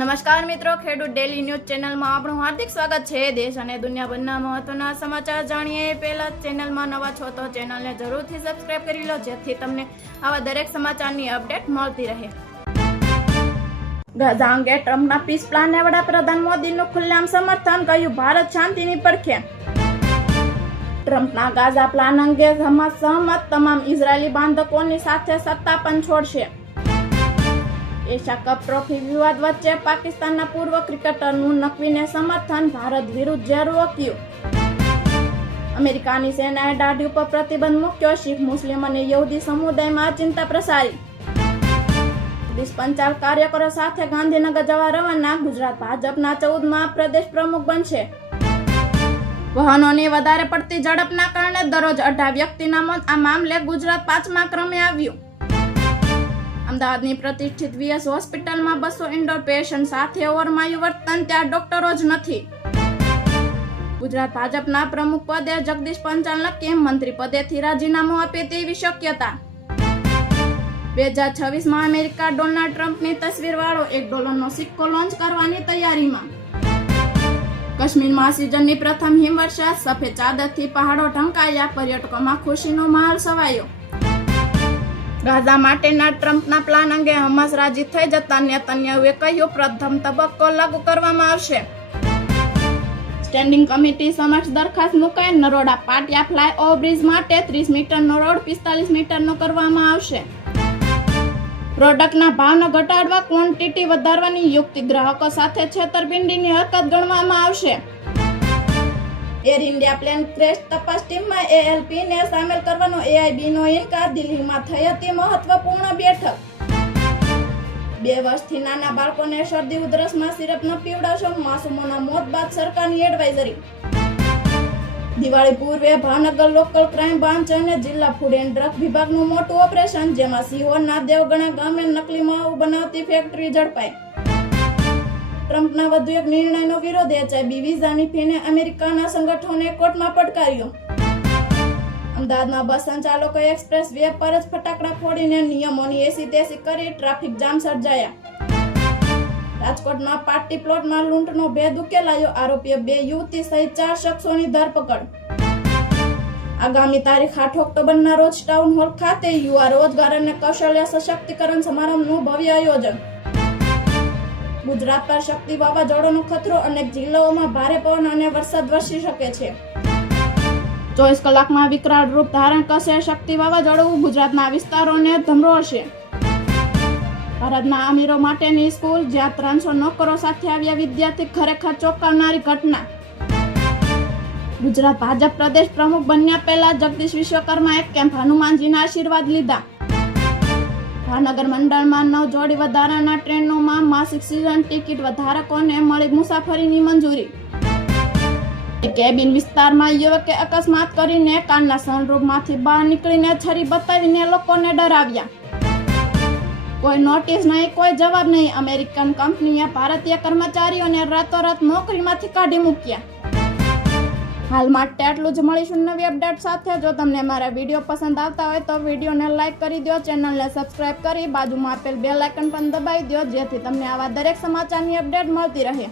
નમસ્કાર મિત્રો, ખેડૂત ડેલી ન્યૂઝ ચેનલમાં આપણું હાર્દિક સ્વાગત છે। દેશ અને દુનિયાભરના મહત્વના સમાચાર જાણીએ પહેલા ચેનલમાં નવા છો તો ચેનલને જરૂરથી સબસ્ક્રાઇબ કરી લો, જેથી તમને આવા દરેક સમાચારની અપડેટ મળતી રહે। ગાઝા અંગે ટ્રમ્પના પીસ પ્લાનને વડાપ્રધાન મોદીનું ખુલ્લેઆમ સમર્થન, કહ્યું ભારત શાંતિની પડખે। ટ્રમ્પના ગાઝા પ્લાન અંગે હમાસ સહમત, તમામ ઇઝરાયેલી બાંધકોની સાથે સત્તા પણ છોડશે। એશિયા કપ ટ્રોફી વિવાદ વચ્ચે પાકિસ્તાનના પૂર્વ ક્રિકેટરનું નકવીને સમર્થન, ભારત વિરુદ્ધ ઝેરું ક્યુ। અમેરિકાની સેનાએ દાઢી ઉપર પ્રતિબંધ મૂક્યો, શીખ, મુસ્લિમ અને યહૂદી સમુદાયમાં ચિંતા પ્રસારી। પંચાલ કાર્યકરો સાથે ગાંધીનગર જવા રવાના, ગુજરાત ભાજપના 14મા પ્રદેશ પ્રમુખ બનશે। વાહનોની વધારે પડતી ઝડપના કારણે દરરોજ 18 વ્યક્તિના મોત, આ મામલે ગુજરાત 5મા ક્રમે આવ્યું। અમદાવાદની પ્રતિષ્ઠિત વીએસ હોસ્પિટલમાં 200 ઇન્ડોર પેશન્ટ સાથે ઓવરમાયું વર્તન, ત્યાં ડોક્ટરો જ નથી। ગુજરાત ભાજપના પ્રમુખ પદે જગદીશ પંચાલને કેમ મંત્રી પદેથી રાજીનામું આપે તેવી શક્યતા। 2026માં અમેરિકા ડોનાલ્ડ ટ્રમ્પની તસવીરવાળો $1નો સિક્કો લોન્ચ કરવાની તૈયારીમાં। કાશ્મીરમાં સિઝનની પ્રથમ હિમવર્ષા, સફેદ ચાદરથી પહાડો ઢંકાયા, પર્યટકોમાં ખુશીનો માહોલ છવાયો। ગાઝા માટેના ટ્રમ્પના પ્લાન અંગે હમાસ રાજી થઈ જતા નેતન્યાહુએ કહ્યું પ્રથમ તબક્કો લાગુ કરવામાં આવશે। સ્ટેન્ડિંગ કમિટી સમક્ષ દરખાસ્ત મુકાઈ, નરોડા પાટિયા ફ્લાય ઓવરબ્રિજ માટે 30 મીટરનો રોડ 45 મીટરનો કરવામાં આવશે। પ્રોડક્ટના ભાવને ઘટાડવા ક્વોન્ટિટી વધારવાની યુક્તિ ગ્રાહકો સાથે છેતરપિંડીની હરકત ગણવામાં આવશે। એર ઇન્ડિયા પ્લેન ક્રેશ તપાસ ટીમમાં ALPને સામેલ કરવાનો AIBનો ઇનકાર, દિલ્હીમાં થઈ હતી મહત્વપૂર્ણ બેઠક। 2 વર્ષથી નાના બાળકોને શરદી ઉધરસમાં સિરપ ન પીવડાવશો, માસૂમોના મોત બાદ સરકારની એડવાઇઝરી। દિવાળી પૂર્વે ભાવનગર લોકલ ક્રાઇમ બ્રાન્ચ અને જિલ્લા ફૂડ એન્ડ ડ્રગ વિભાગનું મોટું ઓપરેશન, જેમાં સિહોરના દેવગણા ગામે નકલી માવો બનાવતી ફેક્ટરી ઝડપાઈ। ટ્રમ્પના વધુ એક નિર્ણયનો વિરોધ, HIV વિઝાની ફીને અમેરિકાના સંગઠનોને કોર્ટમાં પડકાર્યો। અમદાવાદમાં બસ સંચાલકોએ એક્સપ્રેસ વે પર જ ફટાકડા ફોડીને નિયમોની એસી-તેસી કરી, ટ્રાફિક જામ સર્જાયા। રાજકોટમાં પાર્ટી પ્લોટમાં લૂંટનો ભેદ ઉકેલાયો, આરોપીએ 2 યુવતી સહિત 4 શખ્સોની ધરપકડ। આગામી તારીખ 8 ઓક્ટોબરના રોજ ટાઉન હોલ ખાતે યુવા રોજગાર અને કૌશલ્ય સશક્તિકરણ સમારંભનું ભવ્ય આયોજન। ગુજરાત પર શક્તિ વાવાઝોડાનો ખતરો, અનેક જિલ્લાઓમાં ભારે પવન અને વરસાદ વરસી શકે છે। 24 કલાકમાં વિકરાળ રૂપ ધારણ કરશે શક્તિ વાવાઝોડું, ગુજરાતના વિસ્તારોને ધમરોળશે। ભારતના અમીરો માટેની સ્કૂલ, જ્યાં 300 નોકરો સાથે આવ્યા વિદ્યાર્થી, ખરેખર ચોંકાવનારી ઘટના। ગુજરાત ભાજપ પ્રદેશ પ્રમુખ બન્યા પહેલા જગદીશ વિશ્વકર્મા એક કેમ્પ હનુમાનજીના આશીર્વાદ લીધા। ભાવનગર મંડળમાં 9 જોડી વધારાના ટ્રેનોમાં માસિક સિઝન ટિકિટ ધારકોને મળી મુસાફરીની મંજૂરી। કેબિન વિસ્તારમાં યુવકે અકસ્માત કરીને કારના સનરૂફમાંથી બહાર નીકળીને છરી બતાવીને લોકોને ડરાવ્યા। કોઈ નોટિસ નહીં, કોઈ જવાબ નહીં, અમેરિકન કંપનીએ ભારતીય કર્મચારીઓને રાતોરાત નોકરીમાંથી કાઢી મૂક્યા। હાલ માટે આટલું જ, મળીશું નવી અપડેટ સાથે। જો તમને મારા વિડીયો પસંદ આવતા હોય તો વિડીયોને લાઇક કરી દો, ચેનલને સબસ્ક્રાઇબ કરી બાજુમાં આપેલ બેલ આઇકન પણ દબાવી દો, જેથી તમને આવા દરેક સમાચારની અપડેટ મળતી રહે।